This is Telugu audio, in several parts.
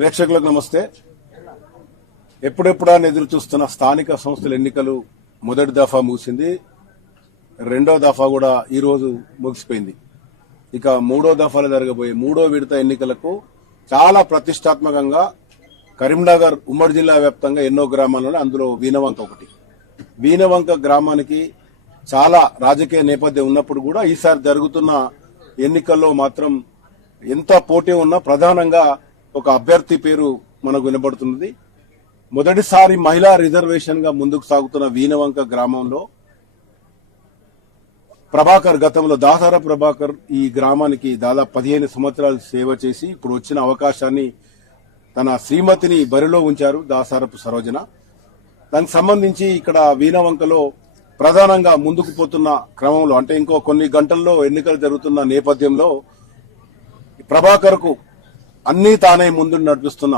ప్రేక్షకులకు నమస్తే. ఎప్పుడెప్పుడా ఎదురు చూస్తున్న స్థానిక సంస్థల ఎన్నికలు మొదటి దఫా ముగిసింది. రెండో దఫా కూడా ఈ రోజు ముగిసిపోయింది. ఇక మూడో దఫాలో జరగబోయే మూడో విడత ఎన్నికలకు చాలా ప్రతిష్టాత్మకంగా కరీంనగర్ ఉమ్మడి జిల్లా వ్యాప్తంగా ఎన్నో గ్రామాలలో అందులో వీణవంక ఒకటి. వీణవంక గ్రామానికి చాలా రాజకీయ నేపథ్యం ఉన్నప్పుడు కూడా ఈసారి జరుగుతున్న ఎన్నికల్లో మాత్రం ఎంత పోటీ ఉన్నా ప్రధానంగా ఒక అభ్యర్థి పేరు మనకు వినబడుతున్నది. మొదటిసారి మహిళా రిజర్వేషన్ గా ముందుకు సాగుతున్న వీణవంక గ్రామంలో ప్రభాకర్, గతంలో దాసార ప్రభాకర్ ఈ గ్రామానికి దాదాపు 15 సంవత్సరాలు సేవ చేసి ఇప్పుడు వచ్చిన అవకాశాన్ని తన శ్రీమతిని బరిలో ఉంచారు, దాసారపు సరోజన. దానికి సంబంధించి ఇక్కడ వీణవంకలో ప్రధానంగా ముందుకు పోతున్న క్రమంలో అంటే ఇంకో కొన్ని గంటల్లో ఎన్నికలు జరుగుతున్న నేపథ్యంలో ప్రభాకర్ కు అన్ని తానే ముందు నడిపిస్తున్న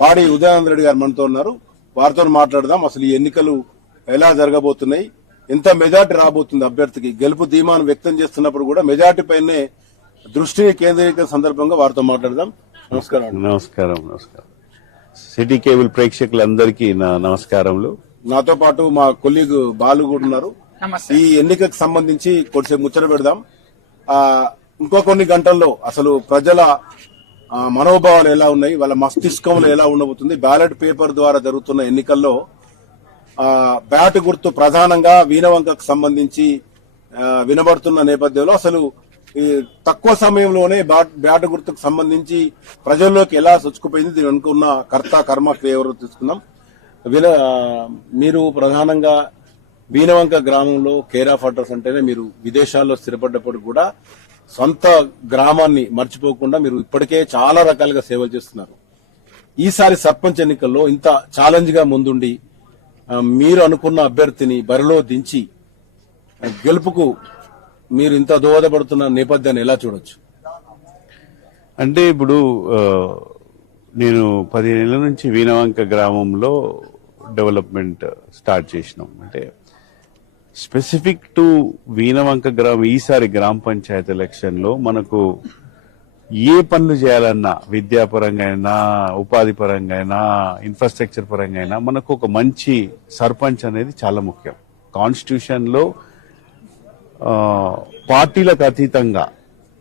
పాడి ఉదయానంద రెడ్డి గారు మనతో ఉన్నారు. వారితో మాట్లాడదాం. అసలు ఈ ఎన్నికలు ఎలా జరగబోతున్నాయి, ఎంత మెజార్టీ రాబోతుంది, అభ్యర్థికి గెలుపు ధీమాను వ్యక్తం చేస్తున్నప్పుడు కూడా మెజార్టీ పైనే దృష్టిని కేంద్రీకరణ సందర్భంగా వారితో మాట్లాడదాం. నమస్కారం. నమస్కారం. సిటీ కేబుల్ ప్రేక్షకులందరికీ నా నమస్కారములు. నాతో పాటు మా కొలీగ్ బాలు కూడా ఉన్నారు. ఈ ఎన్నికకు సంబంధించి కొంచెం ముచ్చట పెడదాం. ఇంకో కొన్ని గంటల్లో అసలు ప్రజల మనోభావాలు ఎలా ఉన్నాయి, వాళ్ళ మస్తిష్కంలో ఎలా ఉండబోతుంది, బ్యాలెట్ పేపర్ ద్వారా జరుగుతున్న ఎన్నికల్లో బ్యాట్ గుర్తు ప్రధానంగా వీణవంకకు సంబంధించి వినబడుతున్న నేపథ్యంలో అసలు ఈ తక్కువ సమయంలోనే బ్యాట్ గుర్తుకు సంబంధించి ప్రజల్లోకి ఎలా చొచ్చుకుపోయింది, దీని అనుకున్న కర్త కర్మ ఎవరు తీసుకుందాం. మీరు ప్రధానంగా వీణవంక గ్రామంలో కేర్ ఆఫ్ అడ్రస్ అంటేనే మీరు విదేశాల్లో స్థిరపడ్డప్పుడు కూడా సొంత గ్రామాన్ని మర్చిపోకుండా మీరు ఇప్పటికే చాలా రకాలుగా సేవలు చేస్తున్నారు. ఈసారి సర్పంచ్ ఎన్నికల్లో ఇంత ఛాలెంజ్ గా ముందుండి మీరు అనుకున్న అభ్యర్థిని బరిలో దించి గెలుపుకు మీరు ఇంత దోహదపడుతున్న నేపథ్యాన్ని ఎలా చూడొచ్చు? అంటే ఇప్పుడు నేను 15 ఏళ్ల నుంచి వీణవంక గ్రామంలో డెవలప్మెంట్ స్టార్ట్ చేసినాం. అంటే స్పెసిఫిక్ టు వీణవంక గ్రామం ఈసారి గ్రామ పంచాయతీ ఎలక్షన్ లో మనకు ఏ పనులు చేయాలన్నా విద్యాపరంగా అయినా, ఉపాధి పరంగా అయినా, ఇన్ఫ్రాస్ట్రక్చర్ పరంగా అయినా మనకు ఒక మంచి సర్పంచ్ అనేది చాలా ముఖ్యం. కాన్స్టిట్యూషన్ లో పార్టీలకు అతీతంగా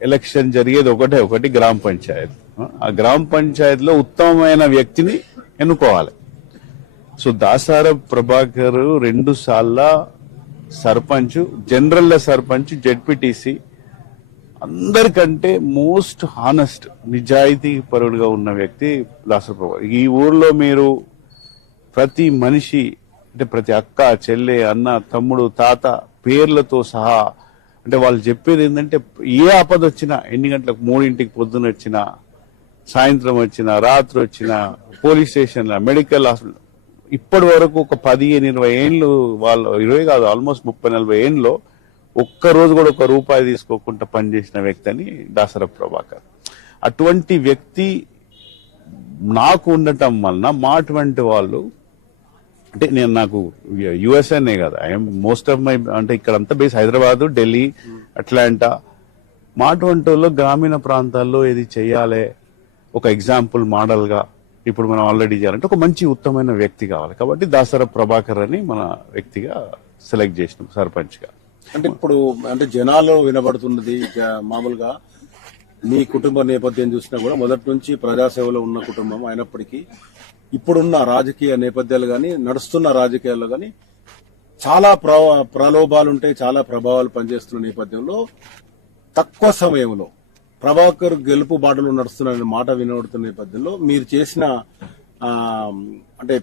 ఎలక్షన్ జరిగేది ఒకటి గ్రామ పంచాయత్. ఆ గ్రామ పంచాయతీలో ఉత్తమమైన వ్యక్తిని ఎన్నుకోవాలి. సో దాసార ప్రభాకర్ 2 సార్ల సర్పంచ్, జనరల్ సర్పంచ్, జెడ్పీటీసీ, అందరికంటే మోస్ట్ హానెస్ట్, నిజాయితీ పరుడుగా ఉన్న వ్యక్తి దాసార ప్రభాకర్. ఈ ఊర్లో మీరు ప్రతి మనిషి అంటే ప్రతి అక్క, చెల్లె, అన్న, తమ్ముడు, తాత పేర్లతో సహా అంటే వాళ్ళు చెప్పేది ఏంటంటే ఏ ఆపద వచ్చినా, ఎన్ని గంటలకు 3 పొద్దున వచ్చినా, సాయంత్రం వచ్చినా, రాత్రి వచ్చినా, పోలీస్ స్టేషన్, మెడికల్ హాస్పిటల్, ఇప్పటి వరకు ఒక 15-20 ఏళ్ళు, వాళ్ళు 20 కాదు ఆల్మోస్ట్ 30-40 ఏళ్ళలో ఒక్కరోజు కూడా ఒక రూపాయి తీసుకోకుండా పనిచేసిన వ్యక్తి అని దాసర ప్రభాకర్. అటువంటి వ్యక్తి నాకు ఉండటం వలన మా అటువంటి వాళ్ళు అంటే నాకు యుఎస్ఏనే కదా, ఐఎమ్ మోస్ట్ ఆఫ్ మై అంటే ఇక్కడంతా బేస్ హైదరాబాద్, ఢిల్లీ, అట్లాంటా. మా అటువంటి వాళ్ళు గ్రామీణ ప్రాంతాల్లో ఏది చెయ్యాలి, ఒక ఎగ్జాంపుల్ మోడల్ గా ఇప్పుడు మనం ఆల్రెడీ చేయాలంటే ఒక మంచి ఉత్తమమైన వ్యక్తి కావాలి. కాబట్టి దాసర ప్రభాకర్ అని మన వ్యక్తిగా సెలెక్ట్ చేసినాం సర్పంచ్ గా. అంటే ఇప్పుడు అంటే జనాల్లో వినబడుతున్నది మామూలుగా మీ కుటుంబ నేపథ్యం చూసినా కూడా మొదటి నుంచి ప్రజాసేవలో ఉన్న కుటుంబం అయినప్పటికీ ఇప్పుడున్న రాజకీయ నేపథ్యాలు గాని, నడుస్తున్న రాజకీయాల్లో గాని చాలా ప్రలోభాలుంటాయి, చాలా ప్రభావాలు పనిచేస్తున్న నేపథ్యంలో తక్కువ సమయంలో ప్రభాకర్ గెలుపు బాటలో నడుస్తున్న మాట వినబడుతున్న నేపథ్యంలో మీరు చేసిన అంటే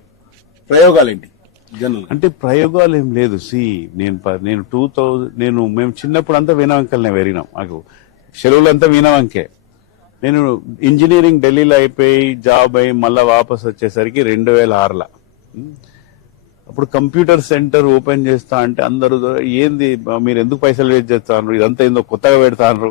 ప్రయోగాలేంటి? జనరల్ అంటే ప్రయోగాలు ఏం లేదు. మేము చిన్నప్పుడు అంతా వీణవంకలనే పెరిగినాం. మాకు సెలవులంతా వీణవంకే. నేను ఇంజనీరింగ్ ఢిల్లీలో అయిపోయి జాబ్ అయి మళ్ళా వాపస్ వచ్చేసరికి 2006లో అప్పుడు కంప్యూటర్ సెంటర్ ఓపెన్ చేస్తా అంటే అందరూ ఏంది మీరు ఎందుకు పైసలు వేస్ట్ చేస్తాను, ఇదంతా ఏందో కొత్తగా పెడతాను.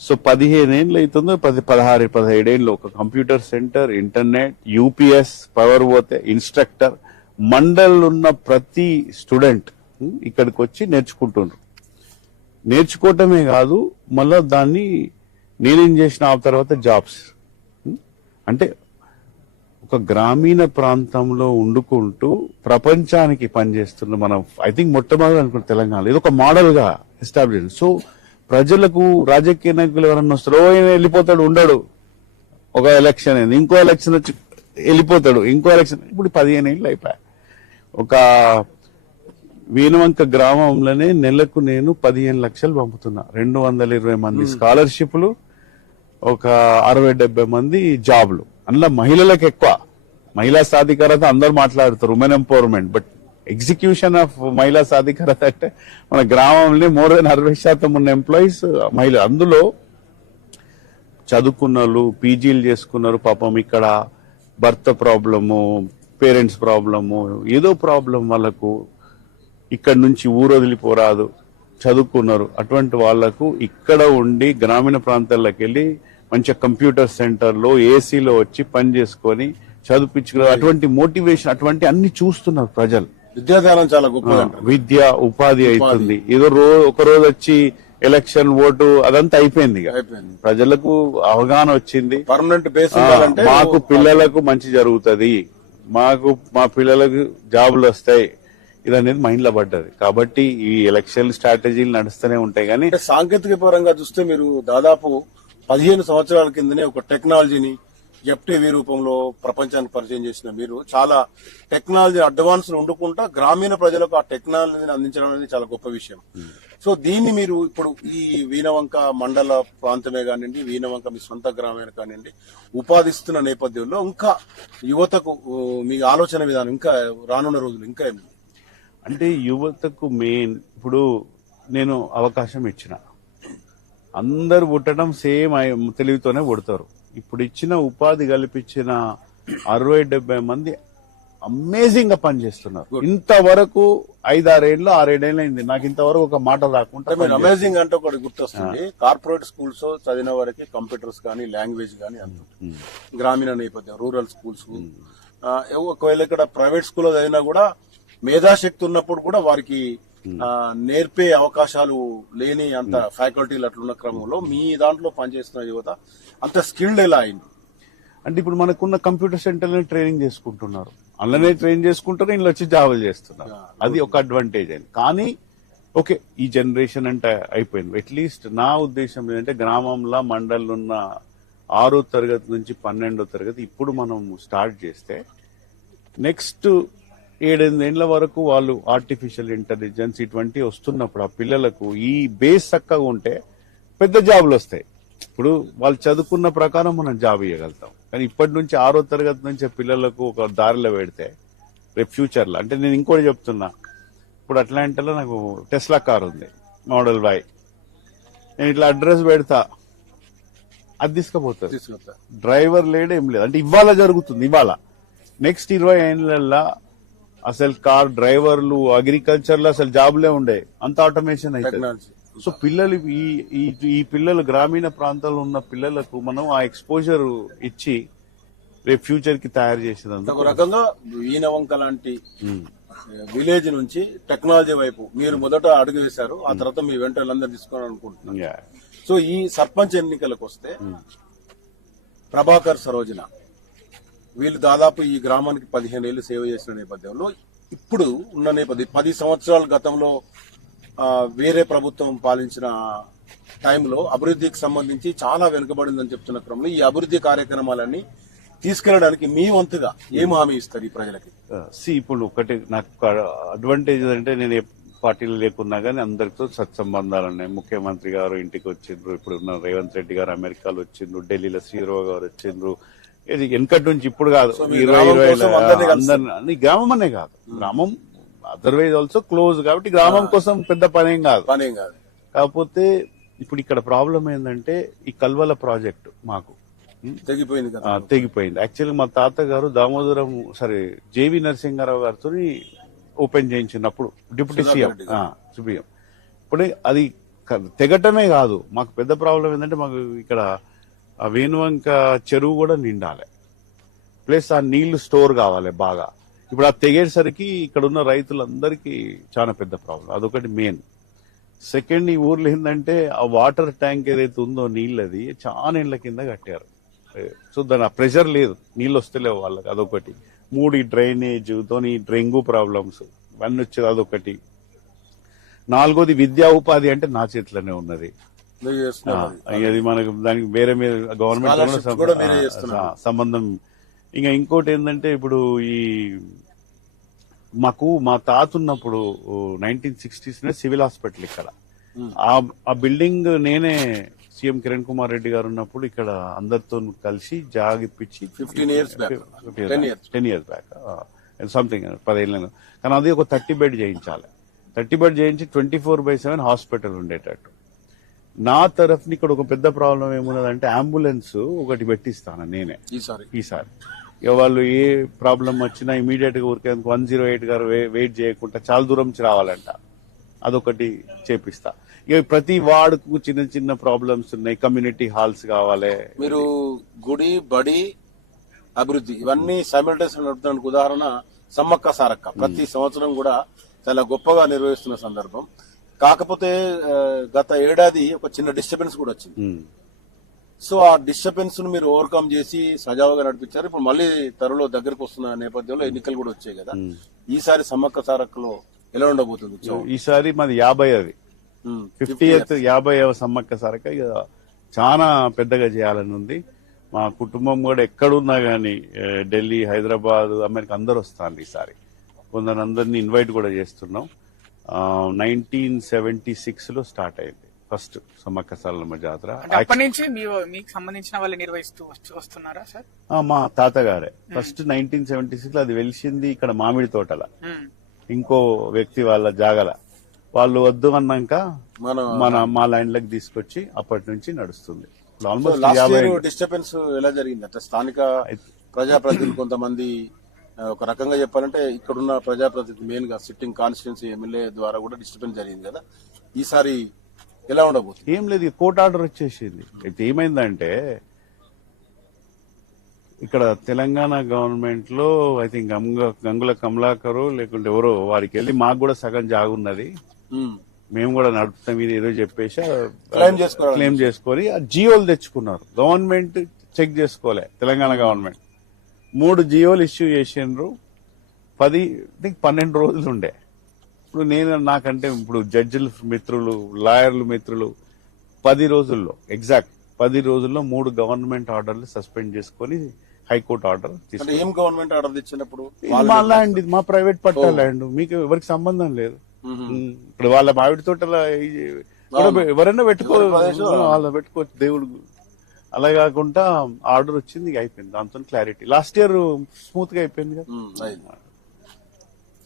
సో 15 ఏళ్ళు అవుతుందో 16-17 ఏళ్ళు ఒక computer centre, internet, UPS, power పోతే ఇన్స్ట్రక్టర్, మండల్ ఉన్న ప్రతి స్టూడెంట్ ఇక్కడికి వచ్చి నేర్చుకుంటున్నారు. నేర్చుకోవటమే కాదు, మళ్ళా దాన్ని నేనేం చేసిన ఆ తర్వాత జాబ్స్ అంటే ఒక గ్రామీణ ప్రాంతంలో ఉండుకుంటూ ప్రపంచానికి పనిచేస్తున్న మనం ఐ థింక్ మొట్టమొదటి అనుకుంటే తెలంగాణ ఇది ఒక మోడల్ గా ఎస్టాబ్లిష్. సో ప్రజలకు రాజకీయ నాయకులు ఎవరన్నా వస్తారో ఆయన వెళ్ళిపోతాడు, ఉండడు. ఒక ఎలక్షన్ అయింది, ఇంకో ఎలక్షన్ వచ్చి వెళ్ళిపోతాడు, ఇంకో ఎలక్షన్. ఇప్పుడు 15 ఏళ్ళు అయిపోయాయి. ఒక వీణవంక గ్రామంలోనే నెలకు నేను 15 లక్షలు పంపుతున్నా. 220 మంది స్కాలర్షిప్లు, ఒక 60-70 మంది జాబ్లు. అందులో మహిళలకు ఎక్కువ. మహిళా సాధికారత అందరు మాట్లాడుతారు, women empowerment. But execution of మహిళా సాధికారత అంటే మన గ్రామంలో మోర్ దెన్ 60% ఉన్న ఎంప్లాయీస్ మహిళలు. అందులో చదువుకున్నారు, పీజీలు చేసుకున్నారు. పాపం ఇక్కడ భర్త ప్రాబ్లము, పేరెంట్స్ ప్రాబ్లము, ఏదో ప్రాబ్లం వాళ్ళకు ఇక్కడ నుంచి ఊరు వదిలిపోరాదు, చదువుకున్నారు. అటువంటి వాళ్లకు ఇక్కడ ఉండి గ్రామీణ ప్రాంతాల్లోకి వెళ్ళి మంచిగా కంప్యూటర్ సెంటర్లో ఏసీలో వచ్చి పని చేసుకొని చదివించుకున్నారు. అటువంటి మోటివేషన్, అటువంటి అన్ని చూస్తున్నారు ప్రజలు. విద్యాదానం చాలా గొప్ప. విద్య ఉపాధి అవుతుంది. ఏదో ఒక రోజు వచ్చి ఎలక్షన్ ఓటు అదంతా అయిపోయింది. ప్రజలకు అవగాహన వచ్చింది. పర్మనెంట్ బేస్ మాకు పిల్లలకు మంచి జరుగుతుంది, మా పిల్లలకు జాబులు వస్తాయి, ఇదనేది మైండ్ లో పడ్డది. కాబట్టి ఈ ఎలక్షన్ స్ట్రాటజీలు నడుస్తూనే ఉంటాయి. కానీ సాంకేతిక పరంగా చూస్తే మీరు దాదాపు 15 సంవత్సరాల కిందనే ఒక టెక్నాలజీని ఎఫ్టీవీ రూపంలో ప్రపంచానికి పరిచయం చేసిన మీరు చాలా టెక్నాలజీ అడ్వాన్స్ ఉండుకుంటా గ్రామీణ ప్రజలకు ఆ టెక్నాలజీని అందించడం అనేది చాలా గొప్ప విషయం. సో దీన్ని మీరు ఇప్పుడు ఈ వీణవంక మండల ప్రాంతమే కానివ్వండి, వీణవంక మీ సొంత గ్రామమే కానివ్వండి, ఉపాధిస్తున్న నేపథ్యంలో ఇంకా యువతకు మీ ఆలోచన విధానం ఇంకా రానున్న రోజులు ఇంకా ఏమి అంటే యువతకు మెయిన్ ఇప్పుడు నేను అవకాశం ఇచ్చిన, అందరు పుట్టడం సేమ్ తెలివితోనే పుడతారు. ఇప్పుడు ఇచ్చిన ఉపాధి కల్పించిన 60-70 మంది అమేజింగ్ గా పనిచేస్తున్నారు. ఇంతవరకు 5-6 ఏళ్ళు 6-7 ఏళ్ళు అయింది నాకు ఇంతవరకు ఒక మాట రాకుండా. అమేజింగ్ అంటే ఒకటి గుర్తొస్తుంది, కార్పొరేట్ స్కూల్స్ చదివిన వారికి కంప్యూటర్స్ కానీ లాంగ్వేజ్ కానీ అందుతుంది. గ్రామీణ నేపథ్యం రూరల్ స్కూల్స్, ఒకవేళ ఇక్కడ ప్రైవేట్ స్కూల్లో చదివినా కూడా మేధాశక్తి ఉన్నప్పుడు కూడా వారికి నేర్పే అవకాశాలు లేని అంత ఫ్యాకల్టీలు అట్లున్న క్రమంలో మీ దాంట్లో పనిచేస్తున్న యువత అంత స్కిల్డ్ ఎలా అయింది అంటే ఇప్పుడు మనకున్న కంప్యూటర్ సెంటర్ ట్రైనింగ్ చేసుకుంటున్నారు, అందులోనే ట్రైన్ చేసుకుంటారు, ఇంట్లో వచ్చి జాబులు చేస్తున్నారు. అది ఒక అడ్వాంటేజ్ అయింది. కానీ ఓకే, ఈ జనరేషన్ అంటే అయిపోయింది. అట్లీస్ట్ నా ఉద్దేశం ఏంటంటే గ్రామంలో మండలంలో ఉన్న 6వ తరగతి నుంచి 12వ తరగతి ఇప్పుడు మనం స్టార్ట్ చేస్తే నెక్స్ట్ 7-8 ఏళ్ల వరకు వాళ్ళు ఆర్టిఫిషియల్ ఇంటెలిజెన్స్ ఇటువంటి వస్తున్నప్పుడు ఆ పిల్లలకు ఈ బేస్ చక్కగా ఉంటే పెద్ద జాబులు వస్తాయి. ఇప్పుడు వాళ్ళు చదువుకున్న ప్రకారం మనం జాబ్ ఇవ్వగలుగుతాం. కానీ ఇప్పటి నుంచి 6వ తరగతి నుంచి పిల్లలకు ఒక దారిలో పెడితే రేపు ఫ్యూచర్ లో అంటే నేను ఇంకోటి చెప్తున్నా, ఇప్పుడు అట్లాంటిలో నాకు టెస్లా కార్ ఉంది, మోడల్ Y. నేను ఇట్లా అడ్రస్ పెడతా, అది తీసుకుపోతుంది. డ్రైవర్ లేడు, ఏం లేదు. అంటే ఇవాళ జరుగుతుంది. ఇవాళ నెక్స్ట్ 20 ఏళ్లలో అసలు కార్ డ్రైవర్లు అగ్రికల్చర్ లో అసలు జాబ్లే ఉండే, అంత ఆటోమేషన్ అయితే. సో పిల్లలు ఈ పిల్లలు గ్రామీణ ప్రాంతాల్లో ఉన్న పిల్లలకు మనం ఆ ఎక్స్పోజర్ ఇచ్చి రేపు ఫ్యూచర్ కి తయారు చేసేది. ఒక రకంగా వీణవంక లాంటి విలేజ్ నుంచి టెక్నాలజీ వైపు మీరు మొదట అడుగు వేశారు, ఆ తర్వాత మీ వెంట అందరూ తీసుకోవాలని అనుకుంటున్నారు. సో ఈ సర్పంచ్ ఎన్నికలకు వస్తే ప్రభాకర్ సరోజన వీళ్ళు దాదాపు ఈ గ్రామానికి 15 ఏళ్లు సేవ చేసిన నేపథ్యంలో ఇప్పుడు ఉన్న నేపథ్యం 10 సంవత్సరాల గతంలో వేరే ప్రభుత్వం పాలించిన టైంలో అభివృద్ధికి సంబంధించి చాలా వెనుకబడిందని చెప్తున్న క్రమంలో ఈ అభివృద్ధి కార్యక్రమాలన్నీ తీసుకెళ్లడానికి మీ వంతుగా ఏం హామీ ఇస్తారు ఈ ప్రజలకి? ఇప్పుడు ఒకటి నాకు అడ్వాంటేజ్ అంటే నేను పార్టీలు లేకున్నా గానీ అందరితో సత్సంబంధాలు ఉన్నాయి. ముఖ్యమంత్రి గారు ఇంటికి వచ్చిండ్రు, ఇప్పుడు ఉన్న రేవంత్ రెడ్డి గారు అమెరికాలో వచ్చిండ్రు, ఢిల్లీలో శ్రీరావు గారు వచ్చిండ్రు. ఇది వెనకటి నుంచి ఇప్పుడు కాదు, 20 గ్రామం అనే కాదు, గ్రామం అదర్వైజ్ ఆల్సో క్లోజ్ కాబట్టి గ్రామం కోసం పెద్ద పనేం కాదు. కాకపోతే ఇప్పుడు ఇక్కడ ప్రాబ్లం ఏంటంటే ఈ కల్వల ప్రాజెక్టు మాకు తెగిపోయింది. యాక్చువల్గా మా తాతగారు దామోదరం జేవి నరసింహారావు గారితో ఓపెన్ చేయించినప్పుడు డిప్యూటీ సీఎం సుబియం. ఇప్పుడు అది తెగటమే కాదు, మాకు పెద్ద ప్రాబ్లం ఏంటంటే మాకు ఇక్కడ ఆ వేణువంక చెరువు కూడా నిండాలి, ప్లస్ ఆ నీళ్లు స్టోర్ కావాలి బాగా. ఇప్పుడు ఆ తెగేసరికి ఇక్కడ ఉన్న రైతులందరికీ చాలా పెద్ద ప్రాబ్లం, అదొకటి మెయిన్. సెకండ్, ఈ ఊర్లో ఏంటంటే ఆ వాటర్ ట్యాంక్ ఏదైతే ఉందో నీళ్ళది చాలా ఇళ్ల కింద కట్టారు, సో దాని ప్రెషర్ లేదు, నీళ్ళు వస్తలేవు వాళ్ళకి, అదొకటి. 3 డ్రైనేజ్ తోని డ్రెంగు ప్రాబ్లమ్స్ ఇవన్నీ వచ్చేది, అదొకటి. 4వది విద్యా ఉపాధి అంటే నా చేతిలోనే ఉన్నది. మీరు చేస్తున్నారు. అది మనకు దానికి వేరే మీద Scholarships కూడా మీరే గవర్నమెంట్ చేస్తున్నారు. సంబంధం. ఇంకా ఇంకోటి ఏంటంటే ఇప్పుడు ఈ మా తాత ఉన్నప్పుడు 1960s సివిల్ హాస్పిటల్ ఇక్కడ, ఆ బిల్డింగ్ నేనే సీఎం కిరణ్ కుమార్ రెడ్డి గారు ఉన్నప్పుడు ఇక్కడ అందరితో కలిసి జాగిప్పించి 15 years back. 10 years back something 10 ఏళ్ళను. కానీ అది ఒక 30 బెడ్ చేయించాలి. 30 బెడ్ చేయించి 24/7 హాస్పిటల్ ఉండేటట్టు. నా తరఫున ఇక్కడ ఒక పెద్ద ప్రాబ్లం ఏమున్నదంటే అంబులెన్స్ ఒకటి పెట్టిస్తాను నేనే ఈసారి. ఇక వాళ్ళు ఏ ప్రాబ్లం వచ్చినా ఇమీడియట్ గా ఊరికేందుకు 108 గారు వెయిట్ చేయకుండా చాలా దూరం నుంచి రావాలంట, అదొకటి చేపిస్తా. ఇక ప్రతి వార్డుకు చిన్న చిన్న ప్రాబ్లమ్స్ ఉన్నాయి, కమ్యూనిటీ హాల్స్ కావాలి. మీరు గుడి బడి అభివృద్ధి ఇవన్నీ సైమల్టేనియస్ నడుపుతానికి ఉదాహరణ సమ్మక్క సారక్క ప్రతి సంవత్సరం కూడా చాలా గొప్పగా నిర్వహిస్తున్న సందర్భం. కాకపోతే గత ఏడాది ఒక చిన్న డిస్టర్బెన్స్ కూడా వచ్చింది. సో ఆ డిస్టర్బెన్స్ ను మీరు ఓవర్కమ్ చేసి సజావుగా నడిపించారు. ఇప్పుడు మళ్ళీ త్వరలో దగ్గరకు వస్తున్న నేపథ్యంలో ఎన్నికలు కూడా వచ్చాయి కదా, ఈసారి సమ్మక్క సారక్కలో ఎలా ఉండబోతుంది? ఈసారి మాది 50వ 50వ సమ్మక్క సారక్క. ఇక చాలా పెద్దగా చేయాలని ఉంది. మా కుటుంబం కూడా ఎక్కడున్నా గానీ ఢిల్లీ, హైదరాబాద్, అమెరికా అందరు వస్తాను ఈసారి. కొందరందరినీ ఇన్వైట్ కూడా చేస్తున్నాం. 1976 లో స్టార్ట్ అయింది ఫస్ట్ సమ్మక్క సారలమ్మ జాతర. అప్పటి నుంచి మీకు సంబంధించిన వాళ్ళు నిర్వహిస్తూ వస్తున్నారా సార్? మా తాతగారే ఫస్ట్ 1976 లో అది వెలిసింది ఇక్కడ మామిడి తోటల, ఇంకో వ్యక్తి వాళ్ళ జాగల. వాళ్ళు వద్దు అన్నాక మా లైన్లకు తీసుకొచ్చి అప్పటి నుంచి నడుస్తుంది. డిస్టర్బెన్స్ ఎలా జరిగింది అంటే స్థానిక ప్రజాప్రతినిధులు కొంతమంది ఒక రకంగా చెప్పాలంటే ఇక్కడున్న ప్రజాప్రతినిధి మెయిన్ గా సిట్టింగ్ కాన్స్టిట్యున్సీ ఎమ్మెల్యే ద్వారా కూడా డిస్టర్బెన్స్ జరిగింది కదా, ఈసారి ఎలా ఉండబోతుంది? ఏం లేదు, కోర్టు ఆర్డర్ వచ్చేసింది. అయితే ఏమైందంటే ఇక్కడ తెలంగాణ గవర్నమెంట్ లో ఐ థింక్ గంగుల కమలాకరు లేకుంటే ఎవరో వారికి వెళ్ళి మాకు కూడా సగం జాగున్నది, మేము కూడా నడుపుతాం ఇది ఏదో చెప్పేసి క్లెయిమ్ చేసుకొని ఆ జియోలు తెచ్చుకున్నారు. గవర్నమెంట్ చెక్ చేసుకోలే, తెలంగాణ గవర్నమెంట్ 3 జియోలు ఇష్యూ చేసిండ్రు. 12 రోజులు ఉండే. ఇప్పుడు నాకంటే ఇప్పుడు జడ్జిల మిత్రులు, లాయర్లు మిత్రులు 10 రోజుల్లో ఎగ్జాక్ట్ 10 రోజుల్లో 3 గవర్నమెంట్ ఆర్డర్లు సస్పెండ్ చేసుకుని హైకోర్టు ఆర్డర్ తీసుకున్నారు. ఏం గవర్నమెంట్ ఆర్డర్ తెచ్చినప్పుడు? మా ల్యాండ్, ఇది మా ప్రైవేట్ పట్టా ల్యాండ్, మీకు ఎవరికి సంబంధం లేదు. ఇప్పుడు వాళ్ళ మామిడి తోటల ఎవరైనా పెట్టుకోవచ్చు దేవుడు. అలా కాకుండా ఆర్డర్ వచ్చింది, అయిపోయింది, దాంతో క్లారిటీ. లాస్ట్ ఇయర్ స్మూత్ గా అయిపోయింది కదా.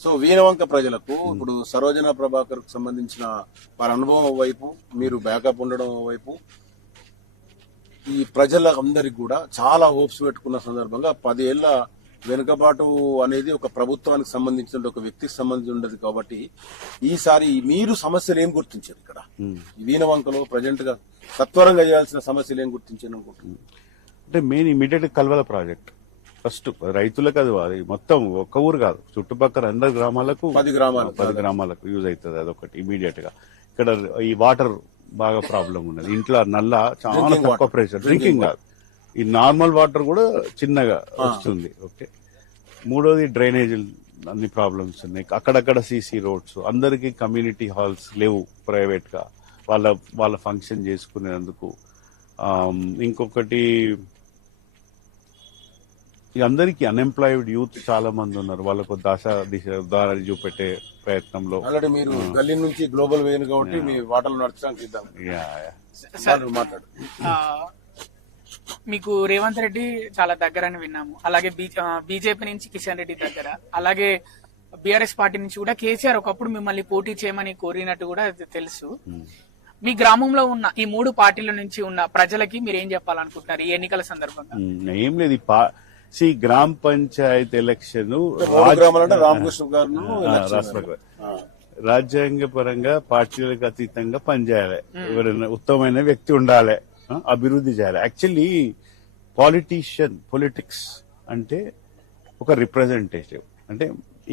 సో వీణవంక ప్రజలకు ఇప్పుడు సరోజన ప్రభాకర్ కు సంబంధించిన వారి అనుభవం వైపు, మీరు బ్యాకప్ ఉండడం వైపు, ఈ ప్రజలందరికీ కూడా చాలా హోప్స్ పెట్టుకున్న సందర్భంగా 10 ఏళ్ల వెనుకబాటు అనేది ఒక ప్రభుత్వానికి సంబంధించిన ఒక వ్యక్తికి సంబంధించి ఉండదు కాబట్టి ఈసారి మీరు సమస్యలు ఏం గుర్తించారు? ఇక్కడ వీణవంకలో ప్రజెంట్ గా సత్వరంగా చేయాల్సిన సమస్యలు ఏం గుర్తించారు అనుకుంటున్నారు? అంటే main immediate Kalvala project first రైతులకు, అది మొత్తం ఒక్క ఊరు కాదు, చుట్టుపక్కల 100 గ్రామాలకు 10 గ్రామాలకు యూజ్ అవుతుంది. అదొకటి ఇమీడియట్ గా. ఇక్కడ ఈ వాటర్ బాగా ప్రాబ్లం ఉన్నది, ఇంట్లో నల్ల చాలా తక్కువ ప్రెషర్, డ్రింకింగ్ కాదు, ఈ నార్మల్ వాటర్ కూడా చిన్నగా వస్తుంది. ఓకే. 3వది డ్రైనేజ్ అన్ని ప్రాబ్లమ్స్ ఉన్నాయి, అక్కడక్కడ సీసీ రోడ్స్, అందరికి కమ్యూనిటీ హాల్స్ లేవు ప్రైవేట్ గా వాళ్ళ ఫంక్షన్ చేసుకునేందుకు. ఇంకొకటి అందరికి అన్ఎంప్లాయిడ్ యూత్ చాలా మంది ఉన్నారు, వాళ్ళకు దారి చూపెట్టే ప్రయత్నంలో. ఆల్రెడీ మీరు గల్లీ నుంచి గ్లోబల్ వేయను కాబట్టి మీ వాటర్లు నడచడానికి ఇద్దాం. మాట్లాడు. మీకు రేవంత్ రెడ్డి చాలా దగ్గర అని విన్నాము, అలాగే బీజేపీ నుంచి కిషన్ రెడ్డి దగ్గర, అలాగే బీఆర్ఎస్ పార్టీ నుంచి కూడా కేసీఆర్ ఒకప్పుడు మిమ్మల్ని పోటీ చేయమని కోరినట్టు కూడా తెలుసు. మీ గ్రామంలో ఉన్న ఈ 3 పార్టీల నుంచి ఉన్న ప్రజలకి మీరు ఏం చెప్పాలనుకుంటున్నారు ఈ ఎన్నికల సందర్భంగా? ఏం లేదు, గ్రామ పంచాయత్ ఎలక్షన్ రాజ్యాంగ పరంగా పార్టీలకు అతీతంగా పనిచేయాలి, ఎవరైనా ఉత్తమమైన వ్యక్తి ఉండాలి, అభివృద్ధి చేయాలి. యాక్చువల్లీ పొలిటిక్స్ అంటే ఒక రిప్రజెంటేటివ్, అంటే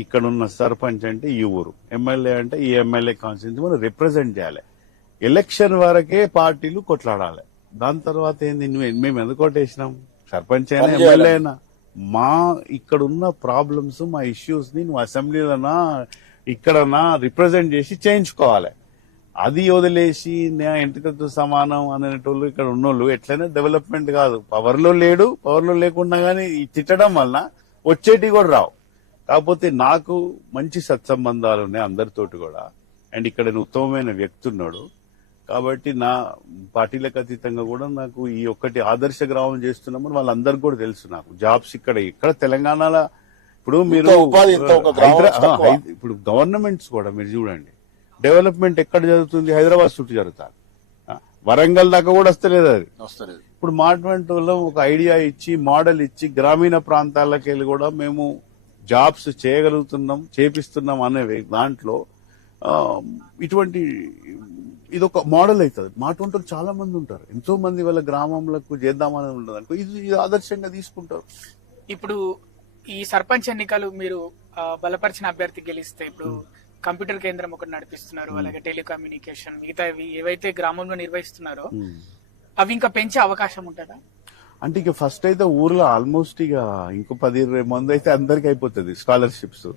ఇక్కడున్న సర్పంచ్ అంటే ఈ ఊరు, ఎమ్మెల్యే అంటే ఈ ఎమ్మెల్యే కాన్స్టిట్యూన్సీ మనం రిప్రజెంట్ చేయాలి. ఎలక్షన్ వరకే పార్టీలు కొట్లాడాలి, దాని తర్వాత ఏంది మేము ఎందుకు కొట్టేసినాం, సర్పంచ్ అయినా ఎమ్మెల్యే అయినా మా ఇక్కడ ఉన్న ప్రాబ్లమ్స్ మా ఇష్యూస్ ని నువ్వు అసెంబ్లీలోనా ఇక్కడనా రిప్రజెంట్ చేసి చేయించుకోవాలి. అది వదిలేసి నా ఇంటితో సమానం అనేటోళ్ళు ఇక్కడ ఉన్నోళ్ళు ఎట్లయినా డెవలప్మెంట్ కాదు. పవర్లో లేడు, పవర్లో లేకుండా గానీ ఈ తిట్టడం వలన వచ్చేటి కూడా రావు. కాకపోతే నాకు మంచి సత్సంబంధాలు ఉన్నాయి అందరితోటి కూడా. అండ్ ఇక్కడ ఉత్తమమైన వ్యక్తి ఉన్నాడు కాబట్టి నా పార్టీలకు అతీతంగా కూడా నాకు ఈ ఒక్కటి ఆదర్శ గ్రామం చేస్తున్నామని వాళ్ళందరికీ కూడా తెలుసు. నాకు జాబ్స్ ఇక్కడ తెలంగాణలో ఇప్పుడు మీరు ఇప్పుడు గవర్నమెంట్స్ కూడా మీరు చూడండి, డెవలప్మెంట్ ఎక్కడ జరుగుతుంది? హైదరాబాద్ చుట్టూ జరుగుతారు. వరంగల్ దాకా కూడా వస్తలేదు అది. ఇప్పుడు మాటువంటి వాళ్ళం ఒక ఐడియా ఇచ్చి మోడల్ ఇచ్చి గ్రామీణ ప్రాంతాలకు వెళ్ళి కూడా మేము జాబ్స్ చేయగలుగుతున్నాం, చేపిస్తున్నాం అనే దాంట్లో ఇటువంటి ఇదొక మోడల్ అవుతుంది. మాటువంటి చాలా మంది ఉంటారు, ఎంతో మంది వాళ్ళ గ్రామంలకు చేద్దామని ఉండదు అనుకో, ఇది ఆదర్శంగా తీసుకుంటారు. ఇప్పుడు ఈ సర్పంచ్ ఎన్నికలు మీరు బలపరిచిన అభ్యర్థి గెలిస్తే ఇప్పుడు కంప్యూటర్ కేంద్రం ఒకటి నడిపిస్తున్నారు, అలాగే టెలికమ్యూనికేషన్, మిగతా ఏవైతే గ్రామంలో నిర్వహిస్తున్నారో అవి ఇంకా పెంచే అవకాశం ఉంటుందా? అంటే ఇక ఫస్ట్ అయితే ఊర్లో ఆల్మోస్ట్ ఇక ఇంకో 10-20 మంది అయితే అందరికి అయిపోతుంది స్కాలర్షిప్స్.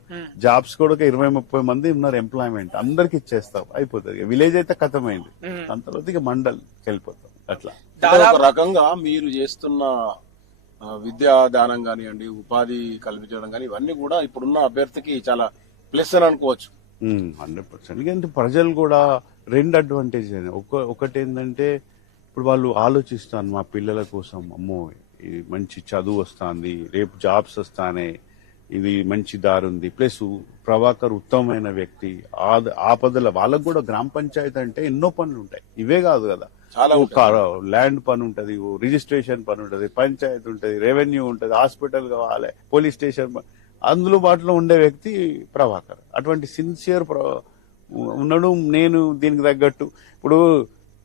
జాబ్స్ కూడా ఒక 20-30 మంది ఉన్నారు ఎంప్లాయ్మెంట్, అందరికి ఇచ్చేస్తాం అయిపోతుంది. విలేజ్ అయితే ఖతమైంది, దాని తర్వాత ఇక మండల్కి వెళ్ళిపోతాం. అట్లా ఒక రకంగా మీరు చేస్తున్న విద్యా దానం కానివ్వండి, ఉపాధి కల్పించడం కానీ ఇవన్నీ కూడా ఇప్పుడున్న అభ్యర్థికి చాలా ప్లస్ అని అనుకోవచ్చు. 100%. ఎందుకంటే ప్రజలు కూడా రెండు అడ్వాంటేజ్ ఒకటి ఏంటంటే ఇప్పుడు వాళ్ళు ఆలోచిస్తాను మా పిల్లల కోసం, అమ్మో ఇది మంచి చదువు వస్తుంది, రేపు జాబ్స్ వస్తానే, ఇది మంచి దారి ఉంది. ప్లస్ ప్రభాకర్ ఉత్తమమైన వ్యక్తి, ఆపదల వాళ్ళకు కూడా గ్రామ పంచాయతీ అంటే ఎన్నో పనులు ఉంటాయి. ఇవే కాదు కదా, ల్యాండ్ పని ఉంటది, రిజిస్ట్రేషన్ పని ఉంటది, పంచాయతీ ఉంటది, రెవెన్యూ ఉంటది, హాస్పిటల్ కావాలి, పోలీస్ స్టేషన్, అందులో వాటిలో ఉండే వ్యక్తి ప్రభాకర్. అటువంటి సిన్సియర్ ఉండడం నేను దీనికి తగ్గట్టు ఇప్పుడు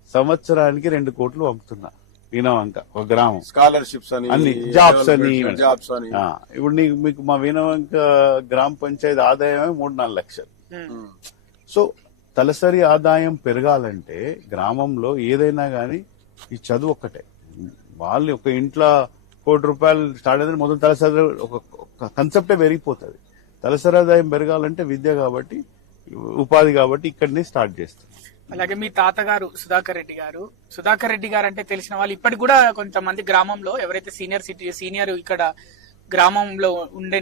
సంవత్సరానికి 2 కోట్లు పంపుతున్నా వీణవంక ఒక గ్రామం, స్కాలర్షిప్స్ అని, అన్ని జాబ్స్ అని. ఇప్పుడు మీకు మా వీణవంక గ్రామ పంచాయతీ ఆదాయమే 3-4 లక్షలు. సో తలసరి ఆదాయం పెరగాలంటే గ్రామంలో ఏదైనా గానీ ఈ చదువు ఒక్కటే. వాళ్ళు ఒక ఇంట్లో ₹1 కోటి స్టార్ట్ అయితే మొదటి తలసరి ఒక కన్సెప్టే పెరిగిపోతుంది. తలసరి ఆదాయం పెరగాలంటే విద్య కాబట్టి, ఉపాధి కాబట్టి ఇక్కడనే స్టార్ట్ చేస్తారు. అలాగే మీ తాతగారు సుధాకర్ రెడ్డి గారు అంటే తెలిసిన వాళ్ళు ఇప్పటికి కూడా కొంతమంది గ్రామంలో ఎవరైతే సీనియర్ ఇక్కడ గ్రామంలో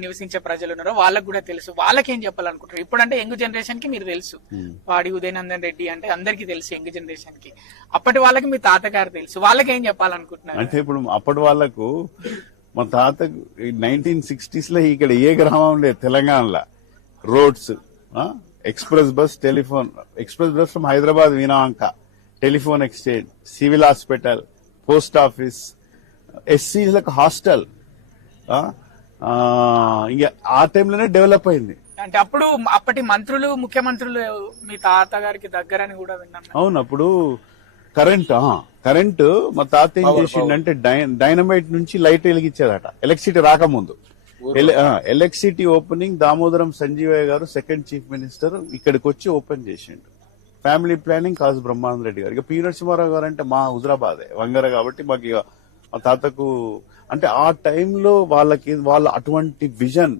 నివసించే ప్రజలు ఉన్నారో వాళ్ళకు కూడా తెలుసు. వాళ్ళకేం చెప్పాలనుకుంటారు? ఇప్పుడంటే యంగ్ జనరేషన్ కి మీరు తెలుసు, వాడి ఉదయనందన్ రెడ్డి అంటే అందరికి తెలుసు యంగ్ జనరేషన్ కి. అప్పటి వాళ్ళకి మీ తాతగారు తెలుసు, వాళ్ళకేం చెప్పాలనుకుంటున్నారు? అంటే ఇప్పుడు అప్పటి వాళ్ళకు మా తాత 1960s లో ఇక్కడ ఏ గ్రామం లేదు తెలంగాణలో. Roads, express bus, telephone, express bus from Hyderabad Veenavanka, telephone exchange, civil hospital, post office, ఎస్సీలకు హాస్టల్. ఇంకా ఆ టైంలోనే డెవలప్ అయింది. అంటే అప్పుడు అప్పటి మంత్రులు, ముఖ్యమంత్రులు మీ తాతగారికి దగ్గరని కూడా విన్నాను. అవును, అప్పుడు కరెంట్ మా తాత ఏం చేసిండంటే డైనమైట్ నుంచి లైట్ వెలిగించేదట ఎలక్ట్రిసిటీ రాకముందు. ఎలక్ట్రిసిటీ ఓపెనింగ్ దామోదరం సంజీవయ్య గారు సెకండ్ చీఫ్ మినిస్టర్ ఇక్కడికి వచ్చి ఓపెన్ చేసిండు. ఫ్యామిలీ ప్లానింగ్ కాసు బ్రహ్మానంద రెడ్డి గారు. ఇక పి నరసింహారావు గారు అంటే మా హుజరాబాదే వంగర కాబట్టి మాకు ఇక మా తాతకు అంటే ఆ టైంలో వాళ్ళ అటువంటి విజన్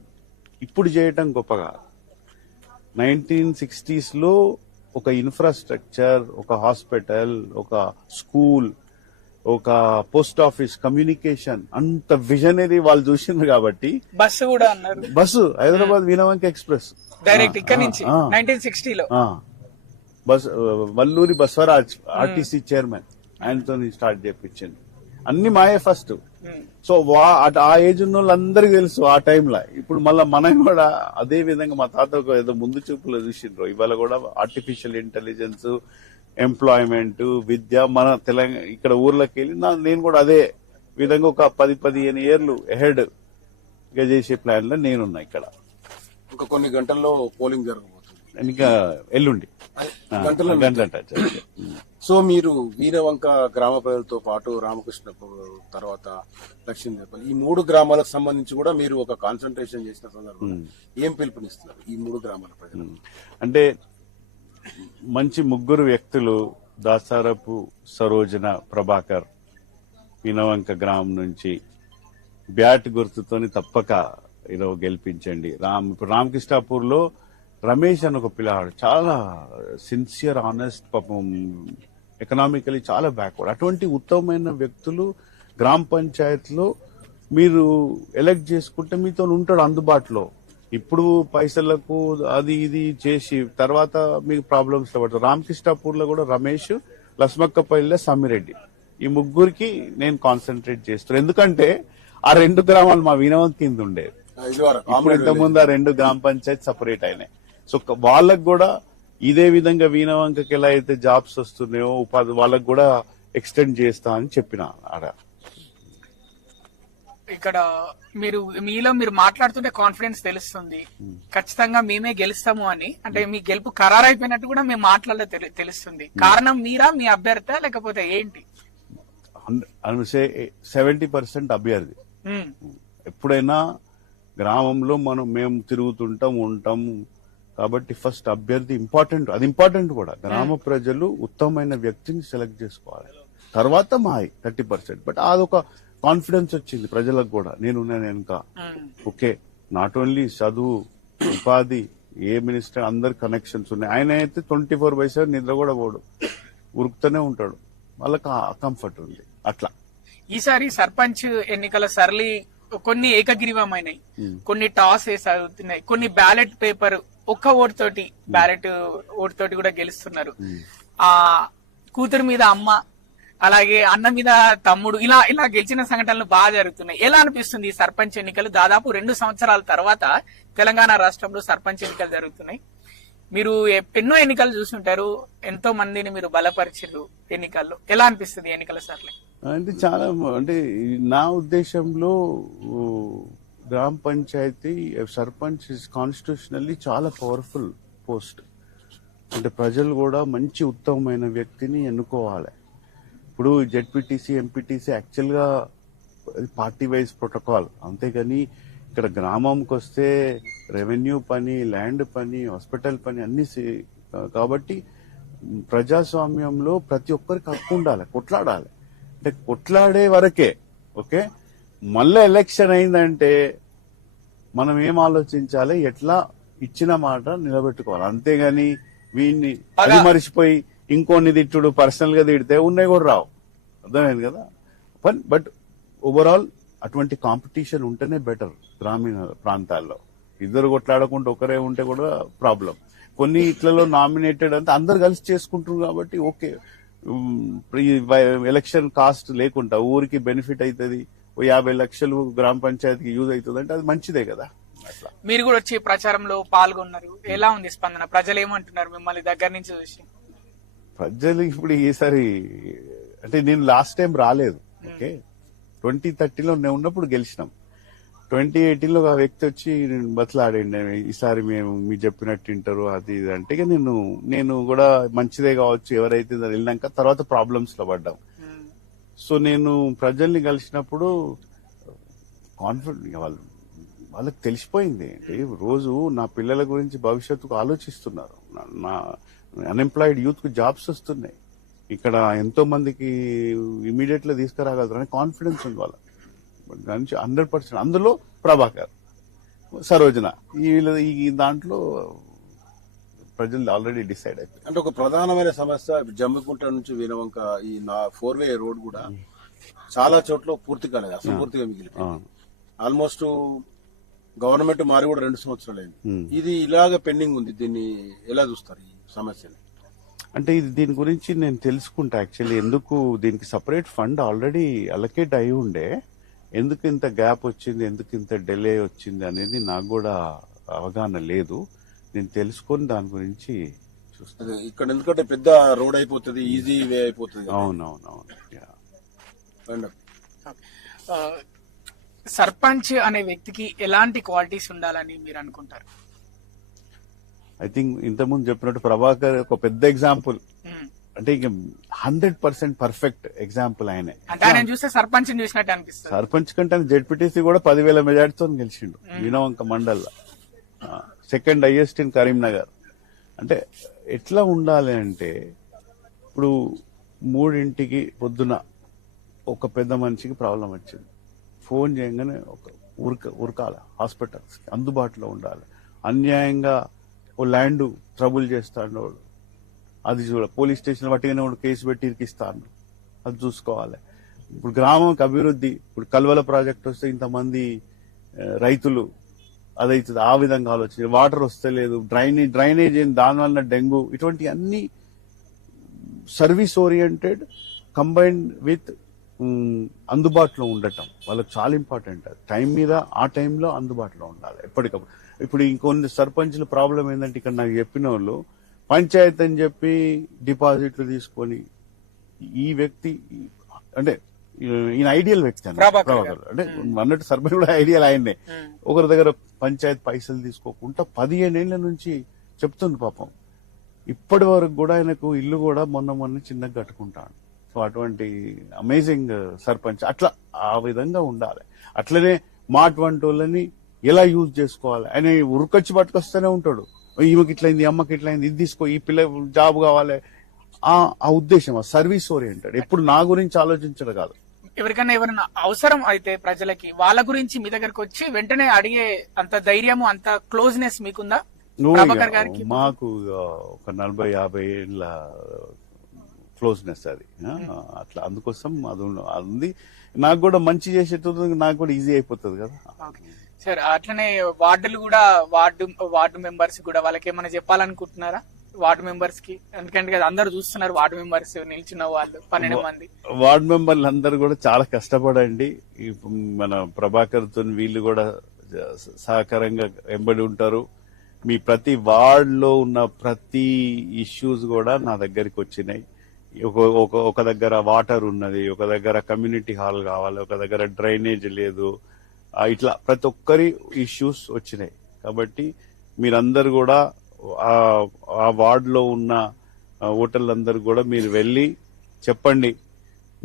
ఇప్పుడు చేయటం గొప్పగా. 1960s లో ఒక ఇన్ఫ్రాస్ట్రక్చర్, ఒక హాస్పిటల్, ఒక స్కూల్, ఒక పోస్ట్ ఆఫీస్, కమ్యూనికేషన్, అంత విజనరీ వాళ్ళు చూసిండ్రు కాబట్టి. బస్సు కూడా అన్నారు, bus Hyderabad Veenavanka express direct ఇక్కడ నుంచి 1960 లో bus Valluri Baswaraj RTC chairman, ఆయనతో స్టార్ట్ చేయించింది. అన్ని మాయే ఫస్ట్. సో ఆ ఏజ్ ఉన్న వాళ్ళందరికీ తెలుసు ఆ టైంలో. ఇప్పుడు మళ్ళీ మనం కూడా అదే విధంగా మా తాత ఏదో ముందు చూపులో చూసిండ్రు. ఇవాళ కూడా ఆర్టిఫిషియల్ ఇంటెలిజెన్స్, ఎంప్లాయ్మెంట్, విద్య మన తెలంగాణ ఇక్కడ ఊర్లోకి వెళ్ళి నేను కూడా అదే విధంగా ఒక 10-15 ఏళ్లు ఎహెడ్ గా చేసే ప్లాన్ లో నేనున్నా. ఇక్కడ ఇంకా కొన్ని గంటల్లో పోలింగ్ జరగబోతుంది, ఇంకా ఎల్లుండి గంట. సో మీరు వీణవంక గ్రామ ప్రజలతో పాటు రామకృష్ణ తర్వాత లక్ష్మీదేపల్లి, ఈ 3 గ్రామాలకు సంబంధించి కూడా మీరు ఒక కాన్సన్ట్రేషన్ చేసిన సందర్భంలో ఏం పిలుపునిస్తున్నారు ఈ 3 గ్రామాల ప్రజలు? అంటే మంచి 3 వ్యక్తులు, దాసారపు సరోజన ప్రభాకర్ వీణవంక గ్రామం నుంచి, బ్యాట్ గుర్తుతోని తప్పక గెలిపించండి. ఇప్పుడు రామకృష్ణాపూర్ లో రమేష్ అని ఒక పిల్లవాడు చాలా సిన్సియర్, ఆనెస్ట్, పాపం ఎకనామికలీ చాలా బ్యాక్వర్డ్. అటువంటి ఉత్తమమైన వ్యక్తులు గ్రామ పంచాయతీలో మీరు ఎలక్ట్ చేసుకుంటే మీతో ఉంటాడు అందుబాటులో. ఇప్పుడు పైసలకు అది ఇది చేసి తర్వాత మీకు ప్రాబ్లమ్స్ లో పడతారు. రామకృష్ణాపూర్ లో కూడా రమేష్, లస్మక్కపల్లిలో సమ్మిరెడ్డి, ఈ ముగ్గురికి నేను కాన్సన్ట్రేట్ చేస్తాను. ఎందుకంటే ఆ 2 గ్రామాలు మా వినవం కింద ఉండేది. ఇప్పుడు ఇంతకుముందు ఆ 2 గ్రామ పంచాయతీ సపరేట్ అయినాయి. సో వాళ్ళకు కూడా ఇదే విధంగా వీణవంకకి ఎలా అయితే జాబ్స్ వస్తున్నాయో ఉపాధి వాళ్ళకు కూడా ఎక్స్టెండ్ చేస్తా అని చెప్పిన ఆడ. ఇక్కడ మీరు మాట్లాడుతుంటే కాన్ఫిడెన్స్ తెలుస్తుంది, ఖచ్చితంగా మేమే గెలుస్తాము అని. అంటే మీ గెలుపు ఖరారు అయిపోయినట్టు కూడా మేము మాట్లాడలే తెలుస్తుంది. కారణం మీరా, మీ అభ్యర్థి, లేకపోతే ఏంటి? 70% అభ్యర్థి. ఎప్పుడైనా గ్రామంలో మేము తిరుగుతుంటాం, ఉంటాం కాబట్టి ఫస్ట్ అభ్యర్థి ఇంపార్టెంట్. అది ఇంపార్టెంట్ కూడా. గ్రామ ప్రజలు ఉత్తమమైన వ్యక్తిని సెలెక్ట్ చేసుకోవాలి, తర్వాత మాయి 30%. బట్ అదొక కాన్ఫిడెన్స్ వచ్చింది ప్రజలకు కూడా. నేను ఇంకా ఓకే, నాట్ ఓన్లీ చదువు, ఉపాధి, ఏ మినిస్టర్ అందరు కనెక్షన్స్ ఉన్నాయి. ఆయన అయితే 24/7 నిద్ర కూడా పోడు, ఉరుకుతూనే ఉంటాడు. వాళ్ళకి కంఫర్ట్ ఉంది. అట్లా ఈసారి సర్పంచ్ ఎన్నికల సరళి కొన్ని ఏకగ్రీవమైనాయి, కొన్ని టాస్ అవుతున్నాయి, కొన్ని బ్యాలెట్ పేపర్ ఒక్క బ్యాలెట్ ఓటు తోటి కూడా గెలుస్తున్నారు. ఆ కూతురు మీద అమ్మ, అలాగే అన్న మీద తమ్ముడు, ఇలా గెలిచిన సంఘటనలు బాగా జరుగుతున్నాయి. ఎలా అనిపిస్తుంది ఈ సర్పంచ్ ఎన్నికలు? దాదాపు 2 సంవత్సరాల తర్వాత తెలంగాణ రాష్ట్రంలో సర్పంచ్ ఎన్నికలు జరుగుతున్నాయి. మీరు ఎన్నో ఎన్నికలు చూసుంటారు, ఎంతో మందిని మీరు బలపరిచారు ఎన్నికల్లో. ఎలా అనిపిస్తుంది ఎన్నికల సర్లే? అంటే చాలా, అంటే నా ఉద్దేశంలో గ్రామ పంచాయతీ సర్పంచ్ కాన్స్టిట్యూషనల్లీ చాలా పవర్ఫుల్ పోస్ట్. అంటే ప్రజలు కూడా మంచి ఉత్తమమైన వ్యక్తిని ఎన్నుకోవాలి. ఇప్పుడు జెడ్పీటీసీ, ఎంపీటీసీ యాక్చువల్ గా పార్టీ వైజ్ ప్రోటోకాల్, అంతేగాని ఇక్కడ గ్రామంకి వస్తే రెవెన్యూ పని, ల్యాండ్ పని, హాస్పిటల్ పని అన్ని. కాబట్టి ప్రజాస్వామ్యంలో ప్రతి ఒక్కరికి హక్కు ఉండాలి, కొట్లాడాలి. అంటే కొట్లాడే వరకే ఓకే. మళ్ళీ ఎలక్షన్ అయిందంటే మనం ఏం ఆలోచించాలి, ఎట్లా ఇచ్చిన మాట నిలబెట్టుకోవాలి. అంతేగాని వీడిని అది మరిచిపోయి ఇంకొన్ని తిట్టుడు, పర్సనల్ గా తిడితే ఉన్నాయి కూడా రావు. అర్థమైంది కదా. బట్ ఓవరాల్ అటువంటి కాంపిటీషన్ ఉంటేనే బెటర్. గ్రామీణ ప్రాంతాల్లో ఇద్దరు కొట్లాడకుండా ఒకరే ఉంటే కూడా ప్రాబ్లం. కొన్ని ఇట్లలో నామినేటెడ్ అంటే అందరు కలిసి చేసుకుంటారు కాబట్టి ఓకే. ఎలక్షన్ కాస్ట్ లేకుండా ఊరికి బెనిఫిట్ అవుతుంది, 50 లక్షలు గ్రామ పంచాయతీకి యూజ్ అవుతుంది అంటే అది మంచిదే కదా. అట్లా మీరు కూడా వచ్చి ప్రచారంలో పాల్గొన్నారు, ఎలా ఉంది స్పందన? ప్రజలు ఏమంటున్నారు మిమ్మల్ని దగ్గర నుంచి చూసి? ప్రజలు ఇప్పుడు ఈసారి అంటే నేను లాస్ట్ టైం రాలేదు. ఓకే, 2013లో నేను ఉన్నప్పుడు గెలిచినాం. 2018లో ఆ వ్యక్తి వచ్చి బతలాడండి, ఈసారి మేము మీరు చెప్పినట్టు వింటారు అది ఇది అంటే నేను కూడా మంచిదే కావచ్చు ఎవరైతే వెళ్ళినాక తర్వాత ప్రాబ్లమ్స్ లో పడ్డాం. సో నేను ప్రజల్ని కలిసినప్పుడు కాన్ఫిడెంట్ వాళ్ళకి తెలిసిపోయింది. రోజు నా పిల్లల గురించి భవిష్యత్తుకు ఆలోచిస్తున్నారు. నా అన్ఎంప్లాయిడ్ యూత్ కు జాబ్స్ వస్తున్నాయి, ఇక్కడ ఎంతో మందికి ఇమీడియట్ గా తీసుకురాగలరు కాన్ఫిడెన్స్ ఉంది వాళ్ళ 100%. అందులో ప్రభాకర్, సరోజన, ఈ దాంట్లో ప్రజలు ఆల్రెడీ డిసైడ్ అయిపోయింది. అంటే ఒక ప్రధానమైన సమస్య జమ్మికుంట నుంచి వీరవంక ఈ 4-వే రోడ్ కూడా చాలా చోట్ల పూర్తి కాలేదు, అసంపూర్తిగా మిగిలిపోయింది. ఆల్మోస్ట్ గవర్నమెంట్ మారి కూడా 2 సంవత్సరాలు అయింది. ఇది ఇలాగ పెండింగ్ ఉంది. దీన్ని ఎలా చూస్తారు ఈ సమస్యని? అంటే దీని గురించి నేను తెలుసుకుంటా. యాక్చువల్లీ ఎందుకు దీనికి సపరేట్ ఫండ్ ఆల్రెడీ అలొకేట్ అయి ఉండే, ఎందుకు ఇంత గ్యాప్ వచ్చింది, ఎందుకు ఇంత డిలే వచ్చింది అనేది నాకు కూడా అవగాహన లేదు. నేను తెలుసుకొని దాని గురించి చూస్తాను. ఇక్కడ ఎందుకంటే పెద్ద రోడ్ అయిపోతుంది, ఈజీ వే అయిపోతుంది. అవునవునవును. సర్పంచ్ అనే వ్యక్తికి ఎలాంటి క్వాలిటీస్ ఉండాలని మీరు అనుకుంటారు? ఐ థింక్ ఇంతకుముందు చెప్పినట్టు ప్రభాకర్ ఒక పెద్ద ఎగ్జాంపుల్. అంటే ఇక 100% పర్ఫెక్ట్ ఎగ్జాంపుల్ ఆయనే. అంటే ఆయన చూస్తే సర్పంచ్ చూసినట్టు అనిపిస్తుంది. సర్పంచ్ కంటే జెడ్పీటీసీ కూడా 10,000 మెజార్టీతో గెలిచిండు Veenavanka mandal, second highest in Karimnagar. అంటే ఎట్లా ఉండాలి అంటే ఇప్పుడు 3 పొద్దున ఒక పెద్ద మనిషికి ప్రాబ్లం వచ్చింది, ఫోన్ చేయగానే ఒక ఉరకాలి, హాస్పిటల్స్ అందుబాటులో ఉండాలి. అన్యాయంగా ఓ ల్యాండ్ ట్రబుల్ చేస్తాడు, అది చూడ పోలీస్ స్టేషన్ పట్టుకునే కేసు పెట్టి ఇరికిస్తాను, అది చూసుకోవాలి. ఇప్పుడు గ్రామంకి అభివృద్ధి, ఇప్పుడు కల్వల ప్రాజెక్ట్ వస్తే ఇంతమంది రైతులు అదైతుంది, ఆ విధంగా ఆలోచన. వాటర్ వస్తలేదు, డ్రైనేజ్ ఏంది, దానివల్ల డెంగ్యూ, ఇటువంటి అన్ని సర్వీస్ ఓరియంటెడ్ కంబైన్డ్ విత్ అందుబాటులో ఉండటం వాళ్ళకి చాలా ఇంపార్టెంట్. టైం మీద ఆ టైంలో అందుబాటులో ఉండాలి ఎప్పటికప్పుడు. ఇప్పుడు ఇంకొన్ని సర్పంచ్ల ప్రాబ్లం ఏంటంటే, ఇక్కడ నాకు చెప్పిన వాళ్ళు పంచాయత్ అని చెప్పి డిపాజిట్లు తీసుకొని, ఈ వ్యక్తి అంటే ఈయన ఐడియల్ వ్యక్తి అన్న ప్రభాకర్, అంటే అన్నట్టు సర్పంచ్ కూడా ఐడియల్ ఆయన్నే. ఒకరి దగ్గర పంచాయత్ పైసలు తీసుకోకుండా 15 ఏళ్ల నుంచి చెప్తుంది పాపం. ఇప్పటి వరకు కూడా ఆయనకు ఇల్లు కూడా మొన్న చిన్నగా కట్టుకుంటాను. సో అటువంటి అమేజింగ్ సర్పంచ్. అట్లా ఆ విధంగా ఉండాలి. అట్లనే మా అటువంటి వాళ్ళని ఎలా యూజ్ చేసుకోవాలి, ఆయన ఉరికొచ్చి పట్టుకొస్తూనే ఉంటాడు. ఈమెకి ఇట్లయింది, అమ్మకి ఇట్లయింది, ఇది తీసుకో, ఈ పిల్ల జాబ్ కావాలి, ఆ ఉద్దేశం, ఆ సర్వీస్ ఓరియంటెడ్. ఎప్పుడు నా గురించి ఆలోచించడం కాదు. ఎవరికైనా అవసరం అయితే ప్రజలకి, వాళ్ళ గురించి మీ దగ్గరకు వచ్చి వెంటనే అడిగే అంత ధైర్యము, అంత క్లోజ్నెస్ మీకుందా ప్రభాకర్ గారికి? మాకు ఒక 40-50 ఏళ్ళ క్లోజ్నెస్ అది. అట్లా అందుకోసం అది ఉంది. నాకు కూడా మంచి చేసేటప్పుడు నాకు కూడా ఈజీ అయిపోతుంది కదా. సార్ అట్లనే వార్డులు కూడా, వార్డు మెంబర్స్ కూడా వాళ్ళకి ఏమైనా చెప్పాలనుకుంటున్నారా? వార్డు మెంబర్స్ కి, ఎందుకంటే అందరు చూస్తున్నారు, వార్డు మెంబర్స్ నిల్చున్న వాళ్ళు 12 మంది వార్డు మెంబర్లు అందరు కూడా చాలా కష్టపడండి. మన ప్రభాకర్ తో వీళ్ళు కూడా సహకారంగా వెంబడి ఉంటారు. మీ ప్రతి వార్డ్ లో ఉన్న ప్రతి ఇష్యూస్ కూడా నా దగ్గరికి వచ్చినాయి. ఒక దగ్గర వాటర్ ఉన్నది, ఒక దగ్గర కమ్యూనిటీ హాల్ కావాలి, ఒక దగ్గర డ్రైనేజ్ లేదు, ఇట్లా ప్రతి ఒక్కరి ఇష్యూస్ వచ్చినాయి. కాబట్టి మీరందరు కూడా ఆ వార్డ్ లో ఉన్న ఓటర్లందరూ కూడా మీరు వెళ్ళి చెప్పండి,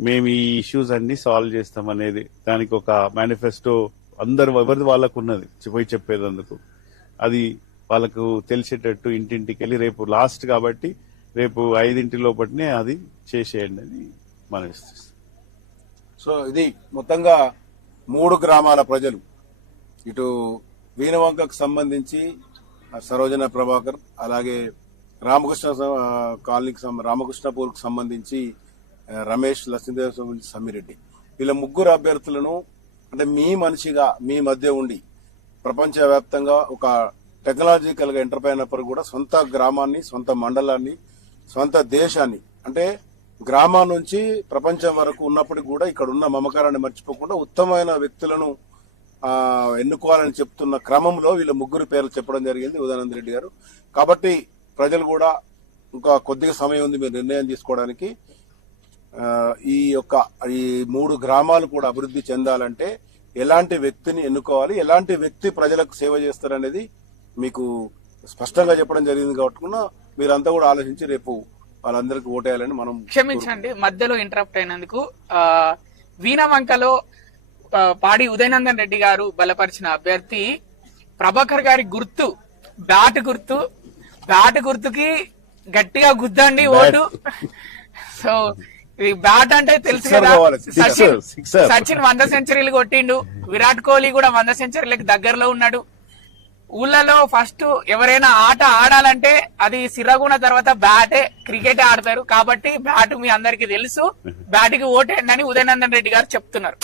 మేము ఈ ఇష్యూస్ అన్ని సాల్వ్ చేస్తామనేది. దానికి ఒక మేనిఫెస్టో అందరు ఎవరిది వాళ్ళకు ఉన్నది పోయి చెప్పేదందుకు. అది వాళ్ళకు తెలిసేటట్టు ఇంటింటికి వెళ్ళి, రేపు లాస్ట్ కాబట్టి రేపు 5 లోపటినే అది చేసేయండి అని మనం ఇస్తాం. సో ఇది మొత్తంగా 3 గ్రామాల ప్రజలు, ఇటు వీణవంకకు సంబంధించి సరోజన ప్రభాకర్, అలాగే రామకృష్ణ కాలనీకి రామకృష్ణపూర్కు సంబంధించి రమేష్, లక్ష్మీదేవి సంబంధించి సమ్మిరెడ్డి, వీళ్ళ 3 అభ్యర్థులను అంటే మీ మనిషిగా మీ మధ్య ఉండి ప్రపంచవ్యాప్తంగా ఒక టెక్నాలజికల్ గా ఎంటర్ అయినప్పుడు కూడా సొంత గ్రామాన్ని, సొంత మండలాన్ని, సొంత దేశాన్ని, అంటే గ్రామం నుంచి ప్రపంచం వరకు ఉన్నప్పటికీ కూడా ఇక్కడ ఉన్న మమకారాన్ని మర్చిపోకుండా ఉత్తమమైన వ్యక్తులను ఎన్నుకోవాలని చెప్తున్న క్రమంలో వీళ్ళ 3 పేర్లు చెప్పడం జరిగింది ఉదయానంద రెడ్డి గారు. కాబట్టి ప్రజలు కూడా ఇంకా కొద్దిగా సమయం ఉంది మీరు నిర్ణయం తీసుకోవడానికి. ఈ 3 గ్రామాలు కూడా అభివృద్ధి చెందాలంటే ఎలాంటి వ్యక్తిని ఎన్నుకోవాలి, ఎలాంటి వ్యక్తి ప్రజలకు సేవ చేస్తారనేది మీకు స్పష్టంగా చెప్పడం జరిగింది. కాబట్టి మీరంతా కూడా ఆలోచించి రేపు వాళ్ళందరికీ ఓటేయాలని మనం. క్షమించండి మధ్యలో ఇంటరప్ట్ అయినందుకు. వీణవంకలో పాడి ఉదయనందన్ రెడ్డి గారు బలపరిచిన అభ్యర్థి ప్రభాకర్ గారి గుర్తు బ్యాట్ గుర్తుకి గట్టిగా గుద్దండి ఓటు. సో ఇది బ్యాట్ అంటే తెలుసు కదా, సచిన్ 100 సెంచరీలు కొట్టిండు, విరాట్ కోహ్లీ కూడా 100 సెంచరీలకు దగ్గరలో ఉన్నాడు. ఊళ్ళలో ఫస్ట్ ఎవరైనా ఆట ఆడాలంటే అది సిర్రగుణ తర్వాత బ్యాటే, క్రికెట్ ఆడతారు. కాబట్టి బ్యాట్ మీ అందరికి తెలుసు, బ్యాట్కి ఓటేయండి అని ఉదయనందన్ రెడ్డి గారు చెప్తున్నారు.